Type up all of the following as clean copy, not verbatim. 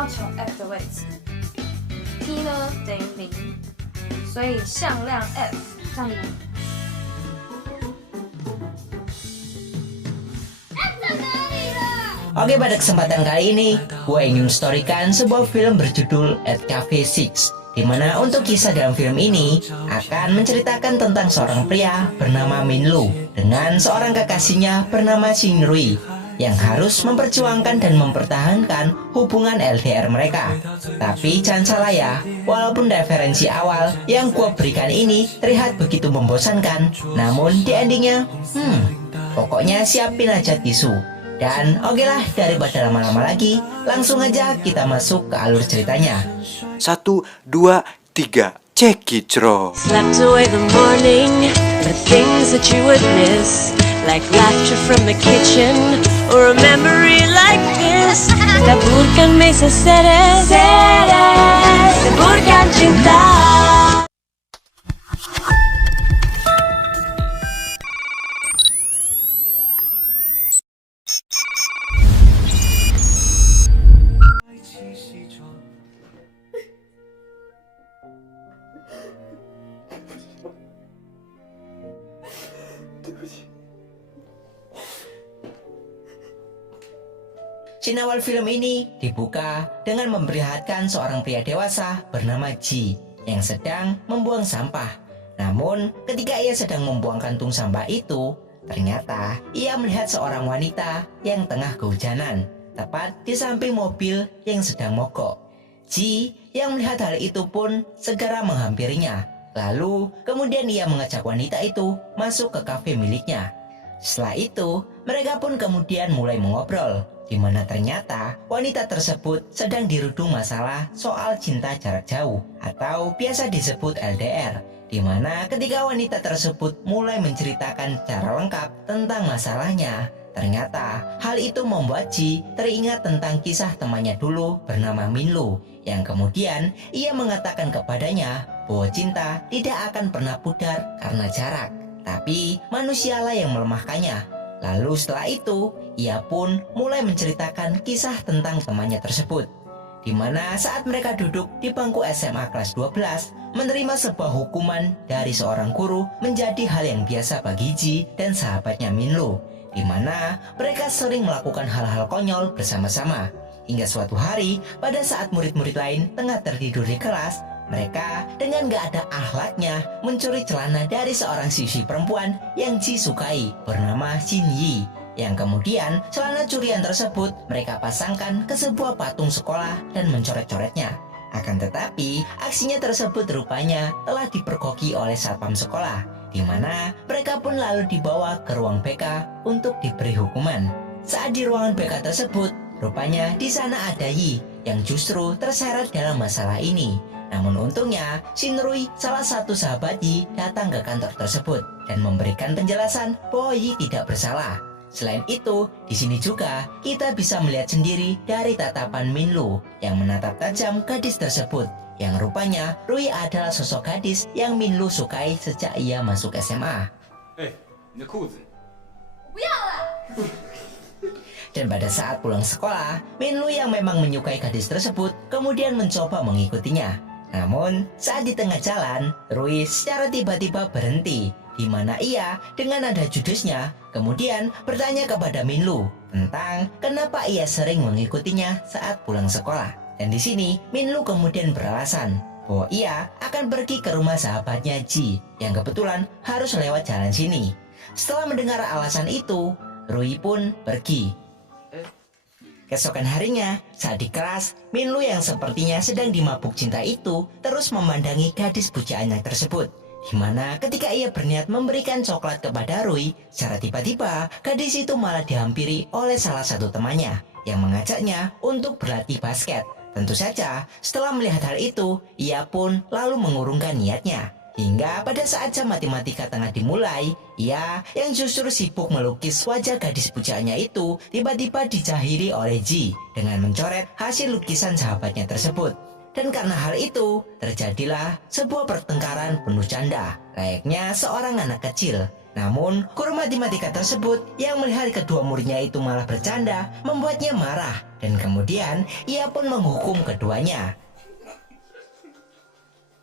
要求 F 的位置，P 呢等于0，所以向量 F 这样子。Oke, pada kesempatan kali ini, gue ingin storykan sebuah film berjudul At Cafe 6, di mana untuk kisah dalam film ini akan menceritakan tentang seorang pria bernama Minlu dengan seorang kekasihnya bernama Shinrui yang harus memperjuangkan dan mempertahankan hubungan LDR mereka. Tapi jangan salah ya, walaupun referensi awal yang gue berikan ini terlihat begitu membosankan, namun di endingnya, pokoknya siapin aja tisu. Dan oke lah, daripada lama-lama lagi, langsung aja kita masuk ke alur ceritanya. 1, 2, 3, check it, bro. Slept away the morning, the things that you would miss, like laughter from the kitchen, or a memory like this. Taburkan mesa seres, taburkan cinta. Scene awal film ini dibuka dengan memperlihatkan seorang pria dewasa bernama Ji yang sedang membuang sampah. Namun ketika ia sedang membuang kantung sampah itu, ternyata ia melihat seorang wanita yang tengah kehujanan, tepat di samping mobil yang sedang mogok. Ji yang melihat hal itu pun segera menghampirinya. Lalu kemudian ia mengajak wanita itu masuk ke kafe miliknya. Setelah itu, mereka pun kemudian mulai mengobrol, di mana ternyata wanita tersebut sedang dirudung masalah soal cinta jarak jauh atau biasa disebut LDR, di mana ketika wanita tersebut mulai menceritakan secara lengkap tentang masalahnya, ternyata hal itu membuat Ji teringat tentang kisah temannya dulu bernama Minlu, yang kemudian ia mengatakan kepadanya bahwa cinta tidak akan pernah pudar karena jarak, tapi manusialah yang melemahkannya. Lalu setelah itu, ia pun mulai menceritakan kisah tentang temannya tersebut, di mana saat mereka duduk di bangku SMA kelas 12, menerima sebuah hukuman dari seorang guru menjadi hal yang biasa bagi Ji dan sahabatnya Minlu, di mana mereka sering melakukan hal-hal konyol bersama-sama. Hingga suatu hari, pada saat murid-murid lain tengah tertidur di kelas, mereka dengan gak ada akhlaknya mencuri celana dari seorang siswi perempuan yang Ji sukai bernama Shin Yi, yang kemudian celana curian tersebut mereka pasangkan ke sebuah patung sekolah dan mencoret-coretnya. Akan tetapi aksinya tersebut rupanya telah dipergoki oleh satpam sekolah, di mana mereka pun lalu dibawa ke ruang BK untuk diberi hukuman. Saat di ruangan BK tersebut, rupanya di sana ada Yi yang justru terseret dalam masalah ini. Namun untungnya, Shinrui, salah satu sahabat Yi, datang ke kantor tersebut dan memberikan penjelasan bahwa Yi tidak bersalah. Selain itu, di sini juga kita bisa melihat sendiri dari tatapan Minlu yang menatap tajam gadis tersebut, yang rupanya Rui adalah sosok gadis yang Minlu sukai sejak ia masuk SMA. Dan pada saat pulang sekolah, Minlu yang memang menyukai gadis tersebut kemudian mencoba mengikutinya. Namun, saat di tengah jalan, Rui secara tiba-tiba berhenti, di mana ia dengan nada judesnya kemudian bertanya kepada Minlu tentang kenapa ia sering mengikutinya saat pulang sekolah. Dan di sini, Minlu kemudian beralasan bahwa ia akan pergi ke rumah sahabatnya Ji, yang kebetulan harus lewat jalan sini. Setelah mendengar alasan itu, Rui pun pergi. Keesokan harinya, saat di kelas, Minlu yang sepertinya sedang dimabuk cinta itu terus memandangi gadis pujaannya tersebut, di mana ketika ia berniat memberikan coklat kepada Rui, secara tiba-tiba gadis itu malah dihampiri oleh salah satu temannya yang mengajaknya untuk berlatih basket. Tentu saja, setelah melihat hal itu, ia pun lalu mengurungkan niatnya. Hingga pada saat jam matematika tengah dimulai, ia yang justru sibuk melukis wajah gadis pujaannya itu tiba-tiba dijahiri oleh Ji dengan mencoret hasil lukisan sahabatnya tersebut. Dan karena hal itu, terjadilah sebuah pertengkaran penuh canda, layaknya seorang anak kecil, Namun, guru matematika tersebut yang melihat kedua muridnya itu malah bercanda membuatnya marah dan kemudian ia pun menghukum keduanya.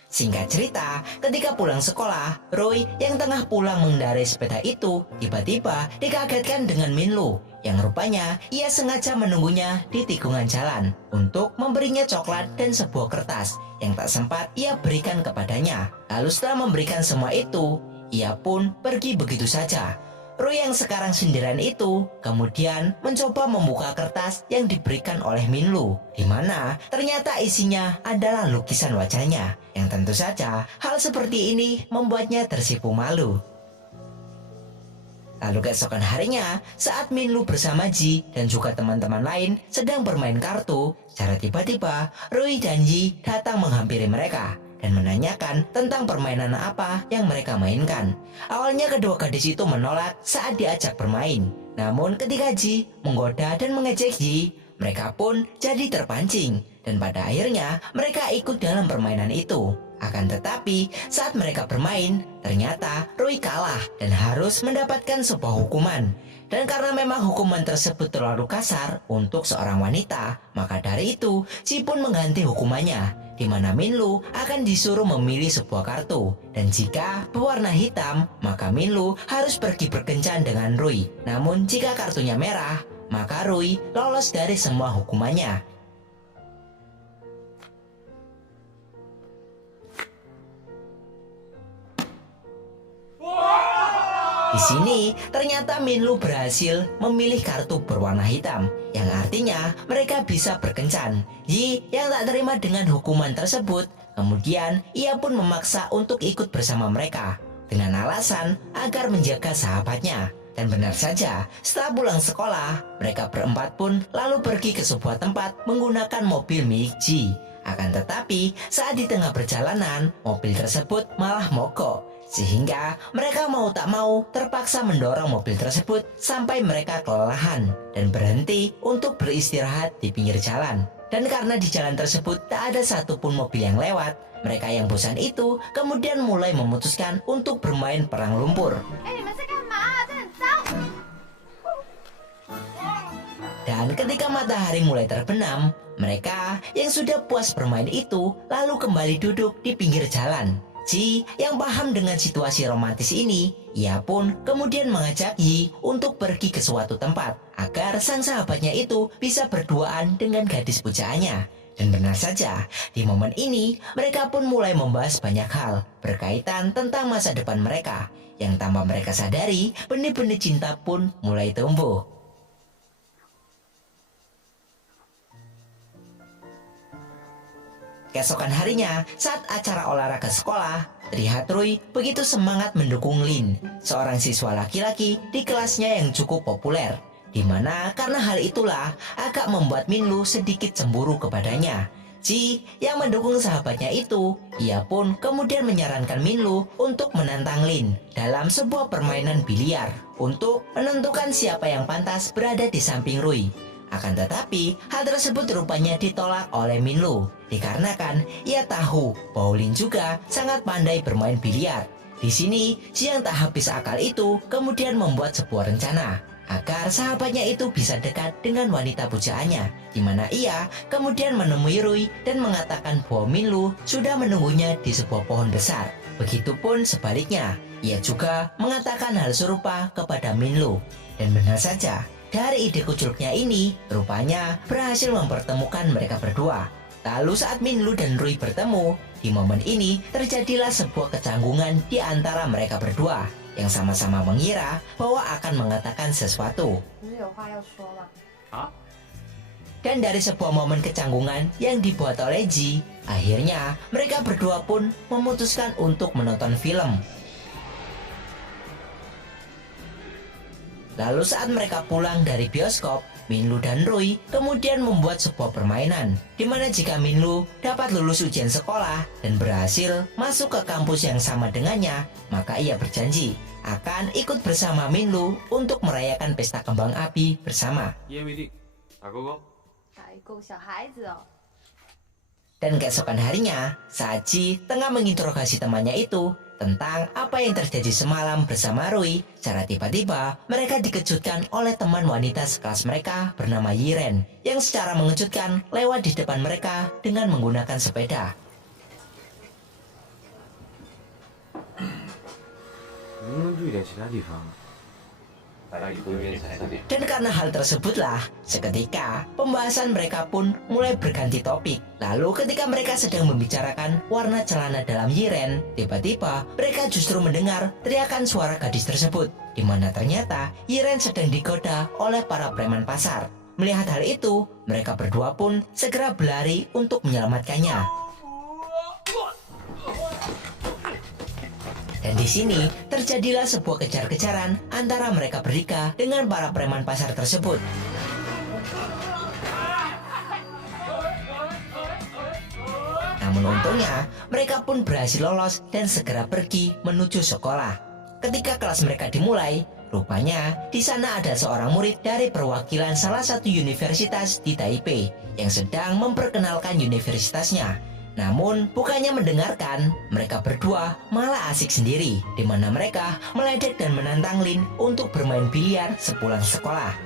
Singkat cerita, ketika pulang sekolah, Roy yang tengah pulang mengendarai sepeda itu tiba-tiba dikagetkan dengan Minlu yang rupanya ia sengaja menunggunya di tikungan jalan untuk memberinya coklat dan sebuah kertas yang tak sempat ia berikan kepadanya. Lalu setelah memberikan semua itu, ia pun pergi begitu saja. Roy yang sekarang sindiran itu kemudian mencoba membuka kertas yang diberikan oleh Minlu, di mana ternyata isinya adalah lukisan wajahnya, yang tentu saja hal seperti ini membuatnya tersipu malu. Lalu keesokan harinya, saat Minlu bersama Ji dan juga teman-teman lain sedang bermain kartu, secara tiba-tiba Roy dan Ji datang menghampiri mereka dan menanyakan tentang permainan apa yang mereka mainkan. Awalnya kedua gadis itu menolak saat diajak bermain. Namun ketika Ji menggoda dan mengejek Ji, mereka pun jadi terpancing. Dan pada akhirnya mereka ikut dalam permainan itu. Akan tetapi saat mereka bermain, ternyata Roy kalah dan harus mendapatkan sebuah hukuman. Dan karena memang hukuman tersebut terlalu kasar untuk seorang wanita, maka dari itu Ji pun mengganti hukumannya, di mana Minlu akan disuruh memilih sebuah kartu. Dan jika berwarna hitam, maka Minlu harus pergi berkencan dengan Roy. Namun jika kartunya merah, maka Roy lolos dari semua hukumannya. Di sini ternyata Minlu berhasil memilih kartu berwarna hitam, yang artinya mereka bisa berkencan. Yi yang tak terima dengan hukuman tersebut, kemudian ia pun memaksa untuk ikut bersama mereka dengan alasan agar menjaga sahabatnya. Dan benar saja, setelah pulang sekolah, mereka berempat pun lalu pergi ke sebuah tempat menggunakan mobil milik Ji. Akan tetapi, saat di tengah perjalanan, mobil tersebut malah mogok. Sehingga mereka mau tak mau terpaksa mendorong mobil tersebut sampai mereka kelelahan dan berhenti untuk beristirahat di pinggir jalan. Dan karena di jalan tersebut tak ada satupun mobil yang lewat, mereka yang bosan itu kemudian mulai memutuskan untuk bermain perang lumpur. Dan ketika matahari mulai terbenam, mereka yang sudah puas bermain itu lalu kembali duduk di pinggir jalan. Ji yang paham dengan situasi romantis ini, ia pun kemudian mengajak Yi untuk pergi ke suatu tempat agar sang sahabatnya itu bisa berduaan dengan gadis pujaannya. Dan benar saja, di momen ini mereka pun mulai membahas banyak hal berkaitan tentang masa depan mereka, yang tanpa mereka sadari benih-benih cinta pun mulai tumbuh. Keesokan harinya, saat acara olahraga sekolah, terlihat Roy begitu semangat mendukung Lin, seorang siswa laki-laki di kelasnya yang cukup populer, di mana karena hal itulah agak membuat Minlu sedikit cemburu kepadanya. Ji yang mendukung sahabatnya itu, ia pun kemudian menyarankan Minlu untuk menantang Lin dalam sebuah permainan biliar untuk menentukan siapa yang pantas berada di samping Roy. Akan tetapi, hal tersebut rupanya ditolak oleh Minlu, dikarenakan ia tahu bahwa Lin juga sangat pandai bermain biliar. Di sini, si yang tak habis akal itu kemudian membuat sebuah rencana agar sahabatnya itu bisa dekat dengan wanita pujaannya, di mana ia kemudian menemui Roy dan mengatakan bahwa Minlu sudah menunggunya di sebuah pohon besar. Begitupun sebaliknya, ia juga mengatakan hal serupa kepada Minlu. Dan benar saja, dari ide kuculuknya ini, rupanya berhasil mempertemukan mereka berdua. Lalu saat Minlu dan Roy bertemu, di momen ini terjadilah sebuah kecanggungan di antara mereka berdua, yang sama-sama mengira bahwa akan mengatakan sesuatu. Dan dari sebuah momen kecanggungan yang dibuat oleh Ji, akhirnya mereka berdua pun memutuskan untuk menonton film. Lalu saat mereka pulang dari bioskop, Minlu dan Roy kemudian membuat sebuah permainan, di mana jika Minlu dapat lulus ujian sekolah dan berhasil masuk ke kampus yang sama dengannya, maka ia berjanji akan ikut bersama Minlu untuk merayakan pesta kembang api bersama. Dan keesokan harinya, saat Ji tengah menginterogasi temannya itu, tentang apa yang terjadi semalam bersama Rui. Secara tiba-tiba, mereka dikejutkan oleh teman wanita sekelas mereka bernama Yiren yang secara mengejutkan lewat di depan mereka dengan menggunakan sepeda. 能不能注意点其他地方？ Dan karena hal tersebutlah, seketika pembahasan mereka pun mulai berganti topik. Lalu ketika mereka sedang membicarakan warna celana dalam Yiren, tiba-tiba mereka justru mendengar teriakan suara gadis tersebut, di mana ternyata Yiren sedang digoda oleh para preman pasar. Melihat hal itu, mereka berdua pun segera berlari untuk menyelamatkannya. Dan di sini terjadilah sebuah kejar-kejaran antara mereka bertiga dengan para preman pasar tersebut. Namun untungnya mereka pun berhasil lolos dan segera pergi menuju sekolah. Ketika kelas mereka dimulai, rupanya di sana ada seorang murid dari perwakilan salah satu universitas di Taipei yang sedang memperkenalkan universitasnya. Namun, bukannya mendengarkan, mereka berdua malah asik sendiri, di mana mereka meledek dan menantang Lin untuk bermain biliar sepulang sekolah.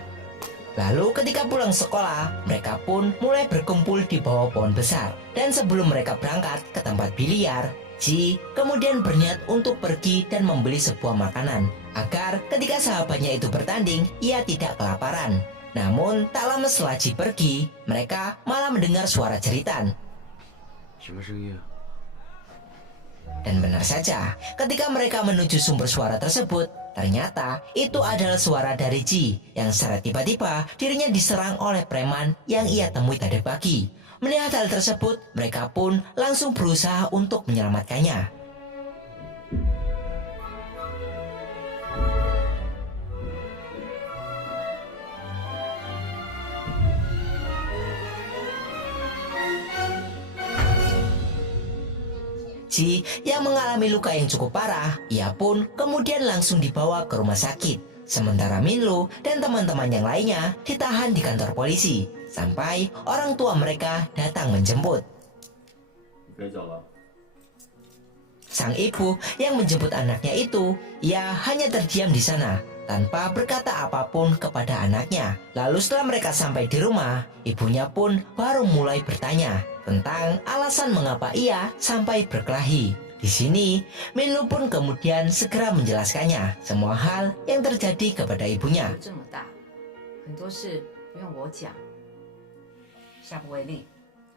Lalu ketika pulang sekolah, mereka pun mulai berkumpul di bawah pohon besar. Dan sebelum mereka berangkat ke tempat biliar, Ji kemudian berniat untuk pergi dan membeli sebuah makanan, agar ketika sahabatnya itu bertanding, ia tidak kelaparan. Namun, tak lama setelah Ji pergi, mereka malah mendengar suara jeritan. 什么声音啊？ Dan benar saja, ketika mereka menuju sumber suara tersebut, ternyata itu adalah suara dari Ji yang secara tiba-tiba dirinya diserang oleh preman yang ia temui tadi pagi. Melihat hal tersebut, mereka pun langsung berusaha untuk menyelamatkannya. Ji yang mengalami luka yang cukup parah, ia pun kemudian langsung dibawa ke rumah sakit. Sementara Minlu dan teman-teman yang lainnya ditahan di kantor polisi, sampai orang tua mereka datang menjemput. Sang ibu yang menjemput anaknya itu, ia hanya terdiam di sana, tanpa berkata apapun kepada anaknya. Lalu setelah mereka sampai di rumah, ibunya pun baru mulai bertanya tentang alasan mengapa ia sampai berkelahi. Di sini, Minlu pun kemudian segera menjelaskannya semua hal yang terjadi kepada ibunya. 这么大，很多事不用我讲，下不为例，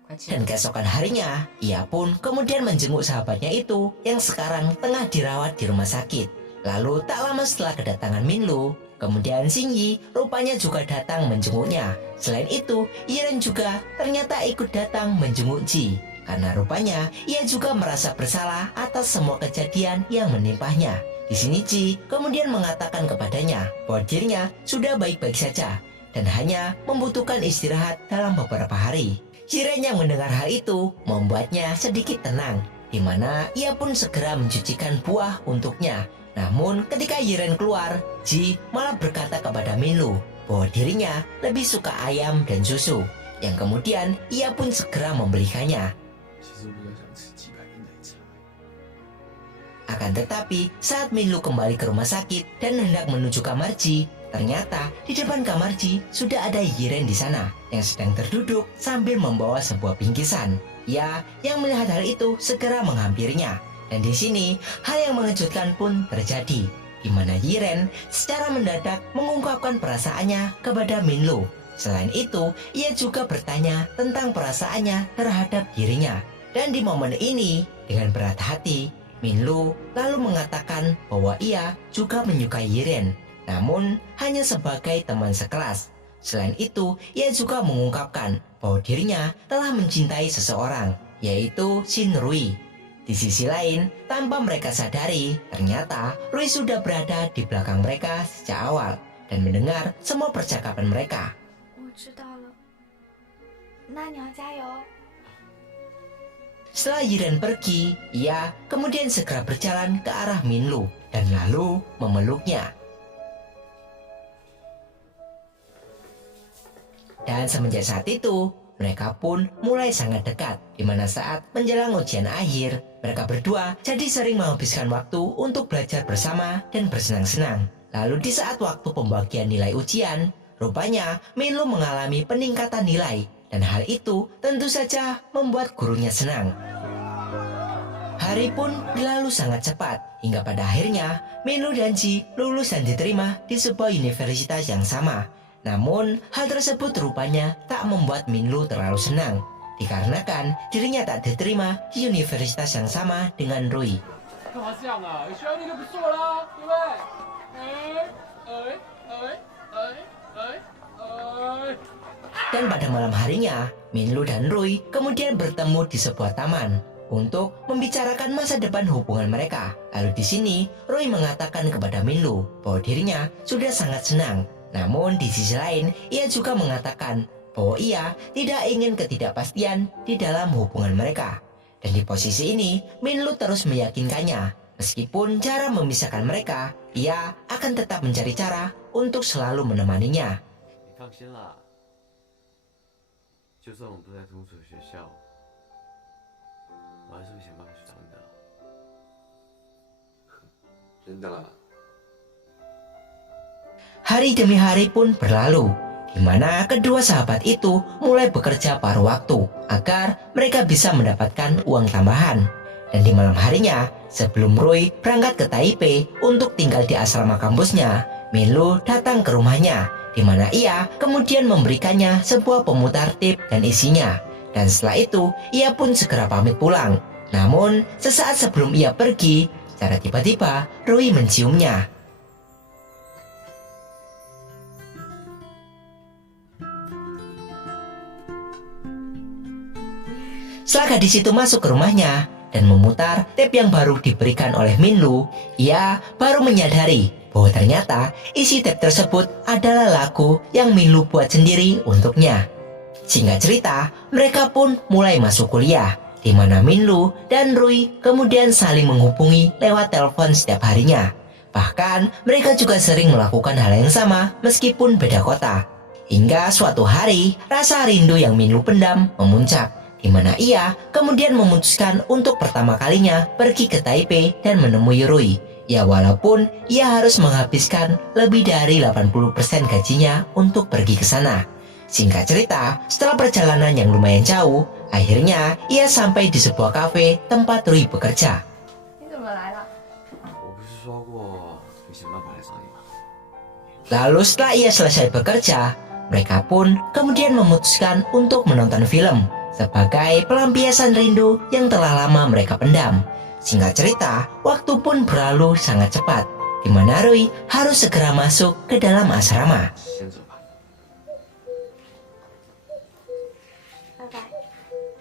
快请。 Dan keesokan harinya, ia pun kemudian menjenguk sahabatnya itu yang sekarang tengah dirawat di rumah sakit. Lalu tak lama setelah kedatangan Minlu, kemudian Xingyi rupanya juga datang menjenguknya. Selain itu, Yiren juga ternyata ikut datang menjenguk Ji, karena rupanya ia juga merasa bersalah atas semua kejadian yang menimpahnya. Di sini Ji kemudian mengatakan kepadanya bahwa dirinya sudah baik-baik saja dan hanya membutuhkan istirahat dalam beberapa hari. Yiren yang mendengar hal itu membuatnya sedikit tenang, di mana ia pun segera mencucikan buah untuknya. Namun ketika Yiren keluar, Ji malah berkata kepada Minlu bahwa dirinya lebih suka ayam dan susu, yang kemudian ia pun segera membelikannya. Akan tetapi saat Minlu kembali ke rumah sakit dan hendak menuju kamar Ji, ternyata di depan kamar Ji sudah ada Yiren di sana yang sedang terduduk sambil membawa sebuah bingkisan. Ia yang melihat hal itu segera menghampirinya. Dan di sini hal yang mengejutkan pun terjadi, di mana Yiren secara mendadak mengungkapkan perasaannya kepada Minlu. Selain itu, ia juga bertanya tentang perasaannya terhadap dirinya. Dan di momen ini, dengan berat hati, Minlu lalu mengatakan bahwa ia juga menyukai Yiren, namun hanya sebagai teman sekelas. Selain itu, ia juga mengungkapkan bahwa dirinya telah mencintai seseorang, yaitu Shin Rui. Di sisi lain, tanpa mereka sadari, ternyata Rui sudah berada di belakang mereka sejak awal dan mendengar semua percakapan mereka. 我知道了，那你要加油。 Setelah Yiren pergi, ia kemudian segera berjalan ke arah Minlu dan lalu memeluknya. Dan semenjak saat itu, mereka pun mulai sangat dekat, di mana saat menjelang ujian akhir, Mereka berdua jadi sering menghabiskan waktu untuk belajar bersama dan bersenang-senang. Lalu di saat waktu pembagian nilai ujian, rupanya Minlu mengalami peningkatan nilai. Dan hal itu tentu saja membuat gurunya senang. Hari pun berlalu sangat cepat, hingga pada akhirnya Minlu dan Ji lulus dan diterima di sebuah universitas yang sama. Namun, hal tersebut rupanya tak membuat Minlu terlalu senang, dikarenakan dirinya tak diterima di universitas yang sama dengan Rui. Dan pada malam harinya, Minlu dan Rui kemudian bertemu di sebuah taman untuk membicarakan masa depan hubungan mereka. Lalu di sini, Rui mengatakan kepada Minlu bahwa dirinya sudah sangat senang. Namun di sisi lain, ia juga mengatakan bahwa ia tidak ingin ketidakpastian di dalam hubungan mereka. Dan di posisi ini, Minlu terus meyakinkannya. Meskipun cara memisahkan mereka, ia akan tetap mencari cara untuk selalu menemaninya. 你放心啦，就算我们不在同所学校，我还是会想办法去找你的。真的啦。 Hari demi hari pun berlalu, di mana kedua sahabat itu mulai bekerja paruh waktu agar mereka bisa mendapatkan uang tambahan. Dan di malam harinya, sebelum Rui berangkat ke Taipei untuk tinggal di asrama kampusnya, Minlu datang ke rumahnya, di mana ia kemudian memberikannya sebuah pemutar tip dan isinya. Dan setelah itu, ia pun segera pamit pulang. Namun, sesaat sebelum ia pergi, secara tiba-tiba Rui menciumnya. Setelah gadis itu masuk ke rumahnya dan memutar tip yang baru diberikan oleh Minlu, ia baru menyadari bahwa ternyata isi tip tersebut adalah lagu yang Minlu buat sendiri untuknya. Singkat cerita, mereka pun mulai masuk kuliah, di mana Minlu dan Rui kemudian saling menghubungi lewat telepon setiap harinya. Bahkan mereka juga sering melakukan hal yang sama meskipun beda kota. Hingga suatu hari, rasa rindu yang Minlu pendam memuncak, di mana ia kemudian memutuskan untuk pertama kalinya pergi ke Taipei dan menemui Rui. Ya walaupun ia harus menghabiskan lebih dari 80% gajinya untuk pergi ke sana. Singkat cerita, setelah perjalanan yang lumayan jauh, akhirnya ia sampai di sebuah kafe tempat Rui bekerja. 你怎么来了？ 我不是说过会想办法来找你吗？ Lalu setelah ia selesai bekerja, mereka pun kemudian memutuskan untuk menonton film sebagai pelampiasan rindu yang telah lama mereka pendam. Singkat cerita, waktu pun berlalu sangat cepat, di mana Rui harus segera masuk ke dalam asrama. 先走吧。 拜拜。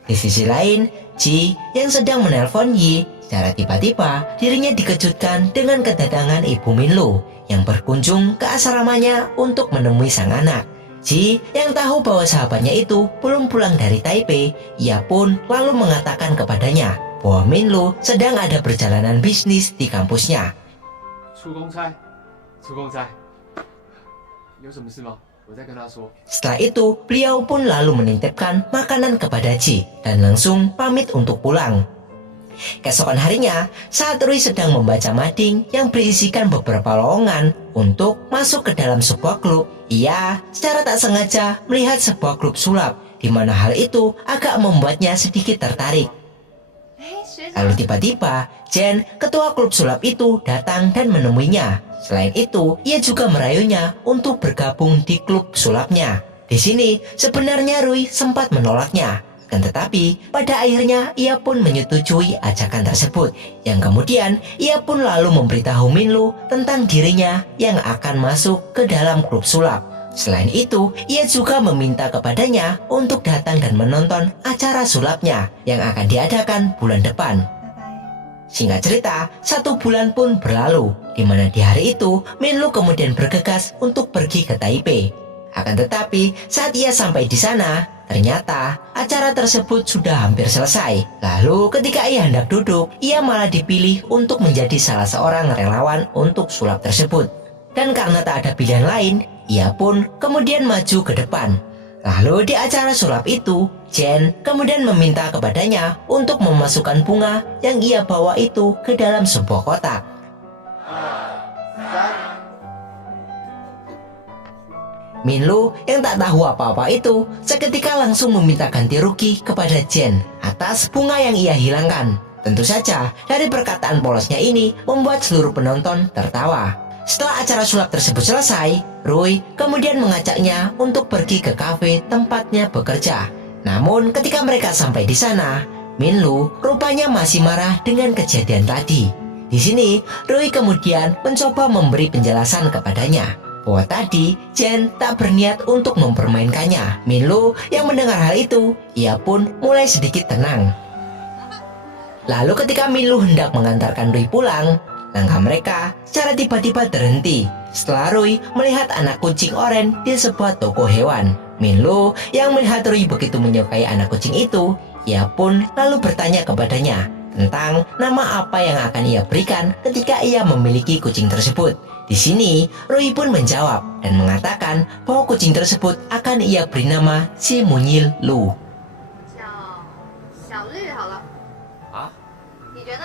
Di sisi lain, Ji yang sedang menelpon Yi, secara tiba-tiba dirinya dikejutkan dengan kedatangan ibu Minlu yang berkunjung ke asramanya untuk menemui sang anak. Ji yang tahu bahwa sahabatnya itu belum pulang dari Taipei, ia pun lalu mengatakan kepadanya bahwa Minlu sedang ada perjalanan bisnis di kampusnya. 出公差，出公差，有什么事吗？我再跟他说。 Setelah itu, beliau pun lalu menitipkan makanan kepada Ji dan langsung pamit untuk pulang. Keesokan harinya, saat Rui sedang membaca mading yang berisikan beberapa lowongan untuk masuk ke dalam sebuah klub, ia secara tak sengaja melihat sebuah klub sulap, di mana hal itu agak membuatnya sedikit tertarik. 哎，学长， Lalu tiba-tiba, Jen, ketua klub sulap itu datang dan menemuinya. Selain itu, ia juga merayunya untuk bergabung di klub sulapnya. Di sini, sebenarnya Rui sempat menolaknya. Akan tetapi, pada akhirnya ia pun menyetujui ajakan tersebut. Yang kemudian, ia pun lalu memberitahu Minlu tentang dirinya yang akan masuk ke dalam klub sulap. Selain itu, ia juga meminta kepadanya untuk datang dan menonton acara sulapnya yang akan diadakan bulan depan. 拜拜。 Singkat cerita, 1 bulan pun berlalu, di mana di hari itu Minlu kemudian bergegas untuk pergi ke Taipei. Akan tetapi, saat ia sampai di sana, ternyata acara tersebut sudah hampir selesai. Lalu ketika ia hendak duduk, ia malah dipilih untuk menjadi salah seorang relawan untuk sulap tersebut. Dan karena tak ada pilihan lain, ia pun kemudian maju ke depan. Lalu di acara sulap itu, Jen kemudian meminta kepadanya untuk memasukkan bunga yang ia bawa itu ke dalam sebuah kotak. Minlu yang tak tahu apa-apa itu seketika langsung meminta ganti rugi kepada Jen atas bunga yang ia hilangkan. Tentu saja dari perkataan polosnya ini membuat seluruh penonton tertawa. Setelah acara sulap tersebut selesai, Rui kemudian mengajaknya untuk pergi ke kafe tempatnya bekerja. Namun ketika mereka sampai di sana, Minlu rupanya masih marah dengan kejadian tadi. Di sini, Rui kemudian mencoba memberi penjelasan kepadanya bahwa tadi Jen tak berniat untuk mempermainkannya. Minlu yang mendengar hal itu, ia pun mulai sedikit tenang. Lalu ketika Minlu hendak mengantarkan Rui pulang, langkah mereka secara tiba-tiba terhenti setelah Rui melihat anak kucing oranye di sebuah toko hewan. Minlu yang melihat Rui begitu menyukai anak kucing itu, ia pun lalu bertanya kepadanya tentang nama apa yang akan ia berikan ketika ia memiliki kucing tersebut. Di sini, Rui pun menjawab dan mengatakan bahwa kucing tersebut akan ia beri nama si Monyil Lu.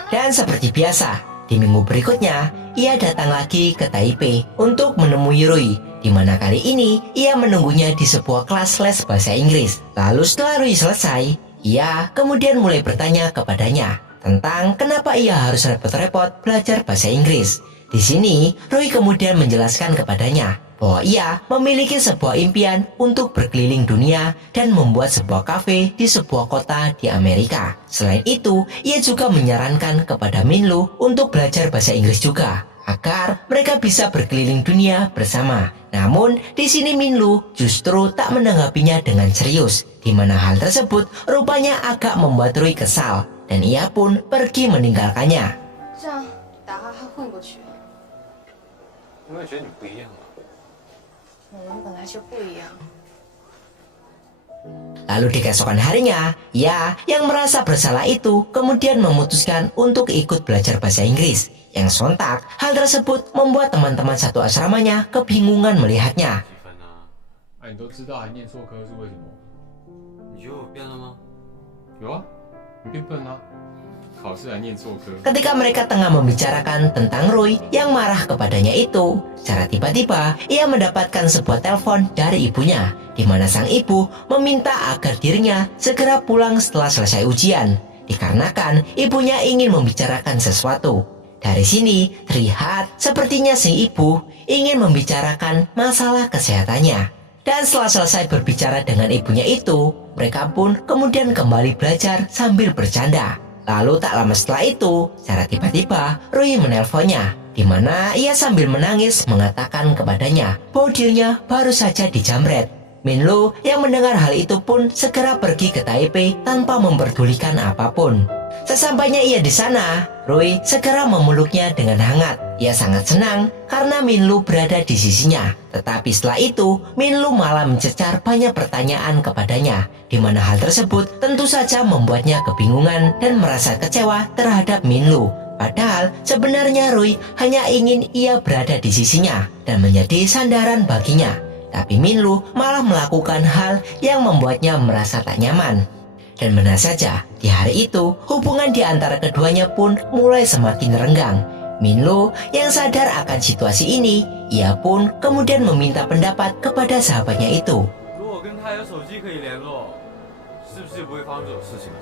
Dan seperti biasa, di minggu berikutnya, ia datang lagi ke Taipei untuk menemui Rui, di mana kali ini ia menunggunya di sebuah kelas les bahasa Inggris. Lalu setelah Rui selesai, ia kemudian mulai bertanya kepadanya tentang kenapa ia harus repot-repot belajar bahasa Inggris. Di sini, Rui kemudian menjelaskan kepadanya bahwa ia memiliki sebuah impian untuk berkeliling dunia dan membuat sebuah kafe di sebuah kota di Amerika. Selain itu, ia juga menyarankan kepada Minlu untuk belajar bahasa Inggris juga, agar mereka bisa berkeliling dunia bersama. Namun, di sini Minlu justru tak menanggapinya dengan serius, di mana hal tersebut rupanya agak membuat Rui kesal, dan ia pun pergi meninggalkannya. 这样打哈哈混过去，因为觉得你不一样啊。我们本来就不一样。 Lalu di keesokan harinya, ia yang merasa bersalah itu kemudian memutuskan untuk ikut belajar bahasa Inggris. Yang sontak, hal tersebut membuat teman-teman satu asramanya kebingungan melihatnya. 你都知道还念错科是为什么？你觉得我变了吗？有啊，你变笨啊，考试还念错科。 Ketika mereka tengah membicarakan tentang Rui yang marah kepadanya itu, secara tiba-tiba ia mendapatkan sebuah telepon dari ibunya, di mana sang ibu meminta agar dirinya segera pulang setelah selesai ujian, dikarenakan ibunya ingin membicarakan sesuatu. Dari sini terlihat sepertinya si ibu ingin membicarakan masalah kesehatannya. Dan setelah selesai berbicara dengan ibunya itu, mereka pun kemudian kembali belajar sambil bercanda. Lalu tak lama setelah itu, secara tiba-tiba Rui menelponnya, di mana ia sambil menangis mengatakan kepadanya bahwa dirinya baru saja dijamret. Minlu yang mendengar hal itu pun segera pergi ke Taipei tanpa memperdulikan apapun. Sesampainya ia di sana, Rui segera memeluknya dengan hangat. Ia sangat senang karena Minlu berada di sisinya. Tetapi setelah itu, Minlu malah mencecar banyak pertanyaan kepadanya, di mana hal tersebut tentu saja membuatnya kebingungan dan merasa kecewa terhadap Minlu. Padahal sebenarnya Rui hanya ingin ia berada di sisinya dan menjadi sandaran baginya. Tapi Minlu malah melakukan hal yang membuatnya merasa tak nyaman. Dan benar saja, di hari itu hubungan di antara keduanya pun mulai semakin renggang. Minlu yang sadar akan situasi ini, ia pun kemudian meminta pendapat kepada sahabatnya itu.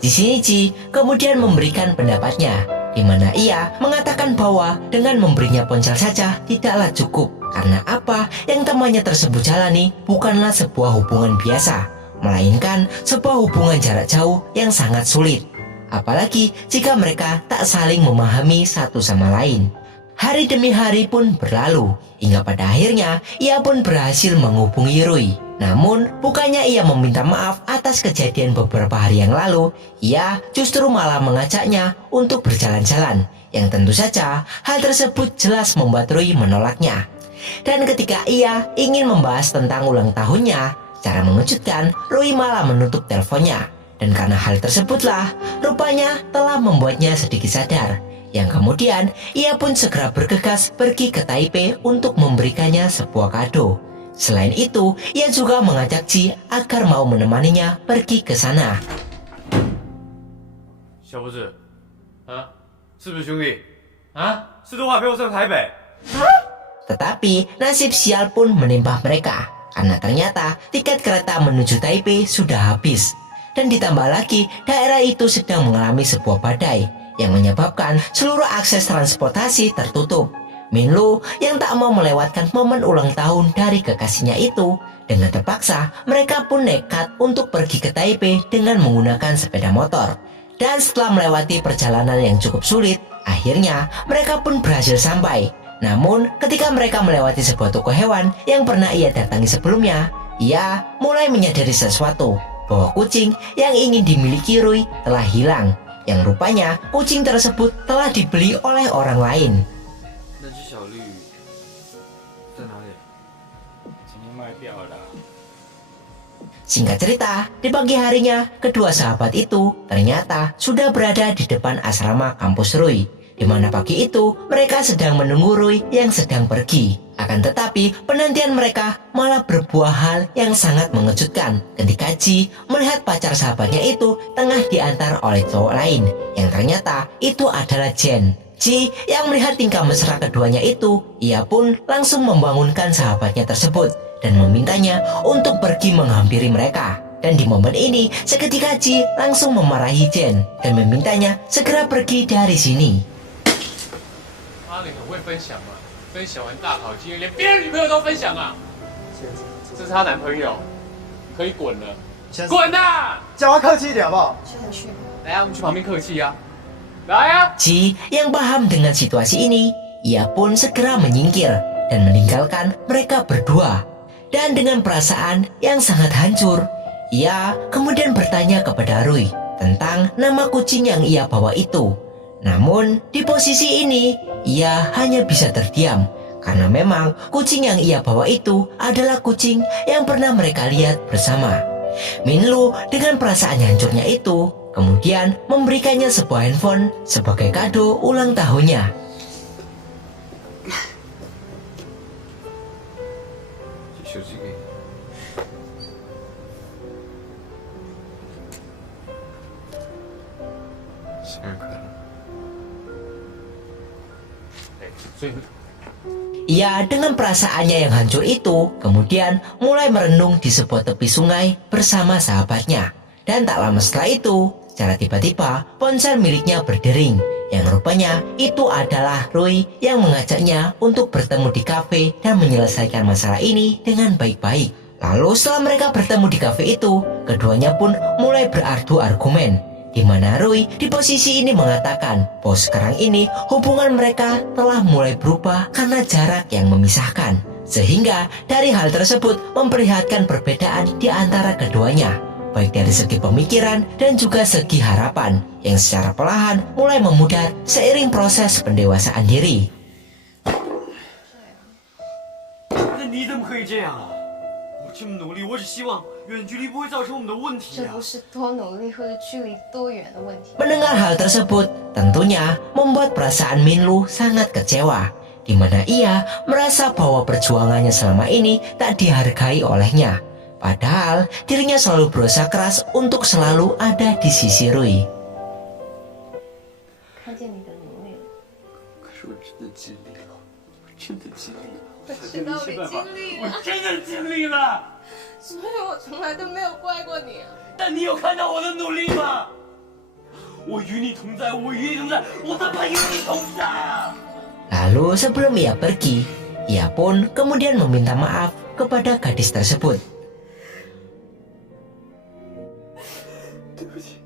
Di sini Ji kemudian memberikan pendapatnya, di mana ia mengatakan bahwa dengan memberinya ponsel saja tidaklah cukup, karena apa yang temannya tersebut jalani bukanlah sebuah hubungan biasa, melainkan sebuah hubungan jarak jauh yang sangat sulit. Apalagi jika mereka tak saling memahami satu sama lain. Hari demi hari pun berlalu, hingga pada akhirnya ia pun berhasil menghubungi Rui. Namun bukannya ia meminta maaf atas kejadian beberapa hari yang lalu, ia justru malah mengajaknya untuk berjalan-jalan, yang tentu saja hal tersebut jelas membuat Rui menolaknya. Dan ketika ia ingin membahas tentang ulang tahunnya, secara mengejutkan Rui malah menutup teleponnya. Dan karena hal tersebutlah rupanya telah membuatnya sedikit sadar, yang kemudian ia pun segera bergegas pergi ke Taipei untuk memberikannya sebuah kado. Selain itu, ia juga mengajak Ji agar mau menemaninya pergi ke sana. 小不是，啊，是不是兄弟？啊，是的话陪我上台北。 Tetapi nasib sial pun menimpa mereka karena ternyata tiket kereta menuju Taipei sudah habis. Dan ditambah lagi daerah itu sedang mengalami sebuah badai yang menyebabkan seluruh akses transportasi tertutup. Minlu yang tak mau melewatkan momen ulang tahun dari kekasihnya itu, dengan terpaksa mereka pun nekat untuk pergi ke Taipei dengan menggunakan sepeda motor. Dan setelah melewati perjalanan yang cukup sulit, akhirnya mereka pun berhasil sampai. Namun ketika mereka melewati sebuah toko hewan yang pernah ia datangi sebelumnya, ia mulai menyadari sesuatu, bahwa kucing yang ingin dimiliki Rui telah hilang, yang rupanya kucing tersebut telah dibeli oleh orang lain. 那只小绿在哪里？今天卖掉了。 Singkat cerita, di pagi harinya, kedua sahabat itu ternyata sudah berada di depan asrama kampus Rui, di mana pagi itu mereka sedang menunggu Rui yang sedang pergi. Akan tetapi, penantian mereka malah berbuah hal yang sangat mengejutkan ketika Ji melihat pacar sahabatnya itu tengah diantar oleh cowok lain, yang ternyata itu adalah Jen. Ji yang melihat tingkah mesra keduanya itu, ia pun langsung membangunkan sahabatnya tersebut dan memintanya untuk pergi menghampiri mereka. Dan di momen ini, seketika Ji langsung memarahi Jen dan memintanya segera pergi dari sini. 阿玲很会分享嘛，分享完大考经验，连别人女朋友都分享啊。这是她男朋友，可以滚了，滚呐！讲话客气一点好不好？来啊，我们去旁边客气啊。来啊！ Ji yang paham dengan situasi ini, ia pun segera menyingkir dan meninggalkan mereka berdua. Dan dengan perasaan yang sangat hancur, ia kemudian bertanya kepada Rui tentang nama kucing yang ia bawa itu. Namun di posisi ini, ia hanya bisa terdiam karena memang kucing yang ia bawa itu adalah kucing yang pernah mereka lihat bersama. Minlu dengan perasaan hancurnya itu kemudian memberikannya sebuah handphone sebagai kado ulang tahunnya. 手机给你。生日快乐！所以 Ia dengan perasaannya yang hancur itu kemudian mulai merenung di sebuah tepi sungai bersama sahabatnya. Dan tak lama setelah itu, secara tiba-tiba ponsel miliknya berdering, yang rupanya itu adalah Rui yang mengajaknya untuk bertemu di kafe dan menyelesaikan masalah ini dengan baik-baik. Lalu setelah mereka bertemu di kafe itu, keduanya pun mulai berargu argumen, di mana Rui di posisi ini mengatakan bahwa sekarang ini hubungan mereka telah mulai berubah karena jarak yang memisahkan. Sehingga dari hal tersebut memperlihatkan perbedaan di antara keduanya, baik dari segi pemikiran dan juga segi harapan, yang secara perlahan mulai memudar seiring proses pendewasaan diri. 那你怎么可以这样啊？我这么努力，我只希望远距离不会造成我们的问题啊这不。是多努力或者距离多远的问题。 Mendengar hal tersebut tentunya membuat perasaan Minlu sangat kecewa, di mana ia merasa bahwa perjuangannya selama ini tak dihargai olehnya. Padahal dirinya selalu berusaha keras untuk selalu ada di sisi Rui. 看见你的努力了，可是我真的尽力了，我真的尽力了，我知道你尽力了，我真的尽力了。所以我从来都没有怪过你啊。但你有看到我的努力吗？我与你同在，我与你同在，我怎么与你同在啊？ Lalu sebelum ia pergi, ia pun kemudian meminta maaf kepada gadis tersebut. 对不起。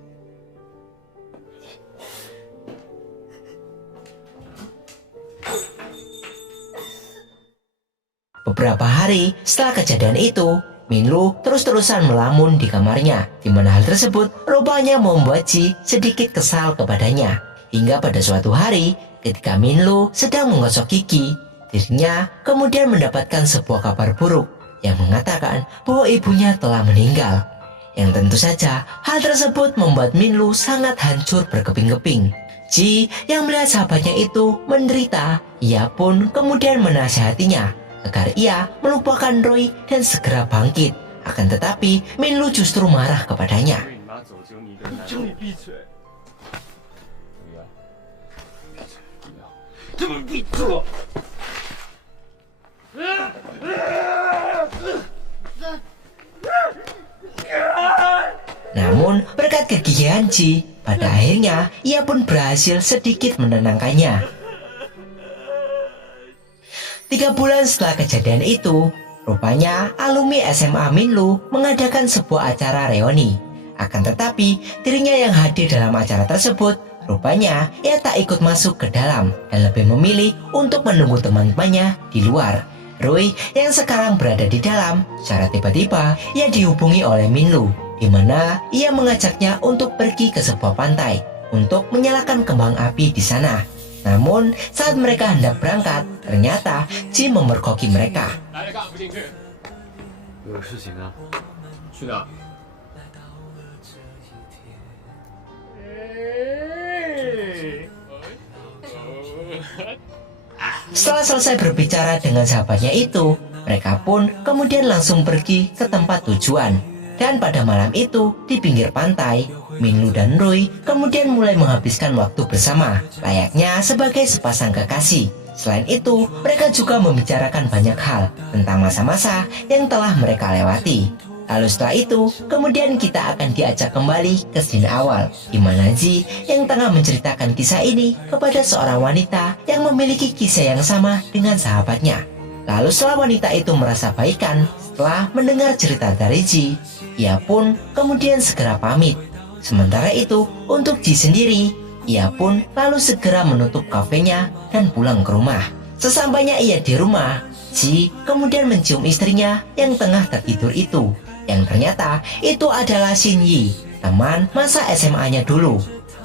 Beberapa hari setelah kejadian itu, Minlu terus-terusan melamun di kamarnya, di mana hal tersebut rupanya membuat Ji sedikit kesal kepadanya. Hingga pada suatu hari, ketika Minlu sedang menggosok gigi, dirinya kemudian mendapatkan sebuah kabar buruk yang mengatakan bahwa ibunya telah meninggal. Yang tentu saja hal tersebut membuat Minlu sangat hancur berkeping-keping. Ji yang melihat sahabatnya itu menderita, ia pun kemudian menasihatinya agar ia melupakan Roy dan segera bangkit. Akan tetapi Minlu justru marah kepadanya. 因为你妈走，只有你一个人难叫过。你闭嘴！不要，不要。他们闭嘴！ Namun berkat kegigihan Ji, pada akhirnya ia pun berhasil sedikit menenangkannya. 3 bulan setelah kejadian itu, rupanya alumni SMA Minlu mengadakan sebuah acara reuni. Akan tetapi dirinya yang hadir dalam acara tersebut, rupanya ia tak ikut masuk ke dalam dan lebih memilih untuk menunggu teman-temannya di luar. Roy yang sekarang berada di dalam, secara tiba-tiba ia dihubungi oleh Minlu, di mana ia mengajaknya untuk pergi ke sebuah pantai untuk menyalakan kembang api di sana. Namun saat mereka hendak berangkat, ternyata Ji memergoki mereka. 来了，干不进去。有事情啊？去哪？ Setelah selesai berbicara dengan sahabatnya itu, mereka pun kemudian langsung pergi ke tempat tujuan. Dan pada malam itu, di pinggir pantai, Minlu dan Roy kemudian mulai menghabiskan waktu bersama, layaknya sebagai sepasang kekasih. Selain itu, mereka juga membicarakan banyak hal tentang masa-masa yang telah mereka lewati. Lalu setelah itu, kemudian kita akan diajak kembali ke scene awal, di mana Ji yang tengah menceritakan kisah ini kepada seorang wanita yang memiliki kisah yang sama dengan sahabatnya. Lalu setelah wanita itu merasa baikan setelah mendengar cerita dari Ji, ia pun kemudian segera pamit. Sementara itu, untuk Ji sendiri, ia pun lalu segera menutup kafenya dan pulang ke rumah. Sesampainya ia di rumah, Ji kemudian mencium istrinya yang tengah tertidur itu, yang ternyata itu adalah Shin Yi, teman masa SMA-nya dulu.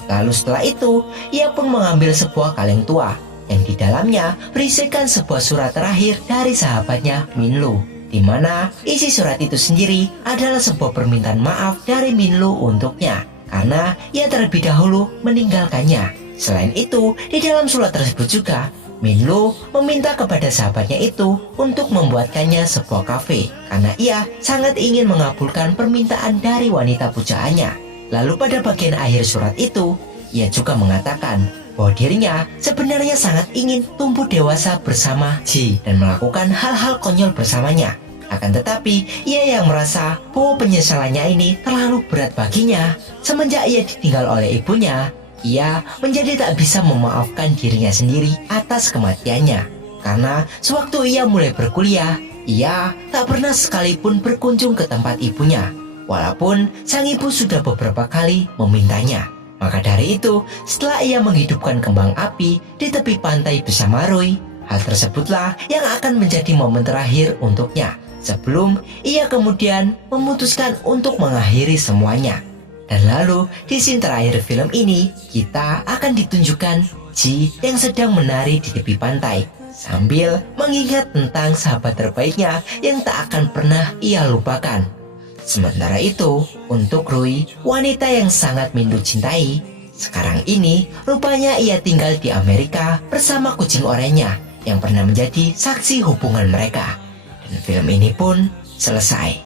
Lalu setelah itu, ia pun mengambil sebuah kaleng tua yang di dalamnya berisikan sebuah surat terakhir dari sahabatnya Minlu, di mana isi surat itu sendiri adalah sebuah permintaan maaf dari Minlu untuknya karena ia terlebih dahulu meninggalkannya. Selain itu, di dalam surat tersebut juga Minlu meminta kepada sahabatnya itu untuk membuatkannya sebuah kafe karena ia sangat ingin mengabulkan permintaan dari wanita pujaannya. Lalu pada bagian akhir surat itu, ia juga mengatakan bahwa dirinya sebenarnya sangat ingin tumbuh dewasa bersama Ji dan melakukan hal-hal konyol bersamanya. Akan tetapi, ia yang merasa bahwa penyesalannya ini terlalu berat baginya. Semenjak ia ditinggal oleh ibunya, ia menjadi tak bisa memaafkan dirinya sendiri atas kematiannya. Karena sewaktu ia mulai berkuliah, ia tak pernah sekalipun berkunjung ke tempat ibunya, walaupun sang ibu sudah beberapa kali memintanya. Maka dari itu, setelah ia menghidupkan kembang api di tepi pantai bersama Roy, hal tersebutlah yang akan menjadi momen terakhir untuknya, sebelum ia kemudian memutuskan untuk mengakhiri semuanya. Dan lalu di scene terakhir film ini, kita akan ditunjukkan Ji yang sedang menari di tepi pantai sambil mengingat tentang sahabat terbaiknya yang tak akan pernah ia lupakan. Sementara itu, untuk Roy, wanita yang sangat Minlu cintai, sekarang ini rupanya ia tinggal di Amerika bersama kucing oranye yang pernah menjadi saksi hubungan mereka. Dan film ini pun selesai.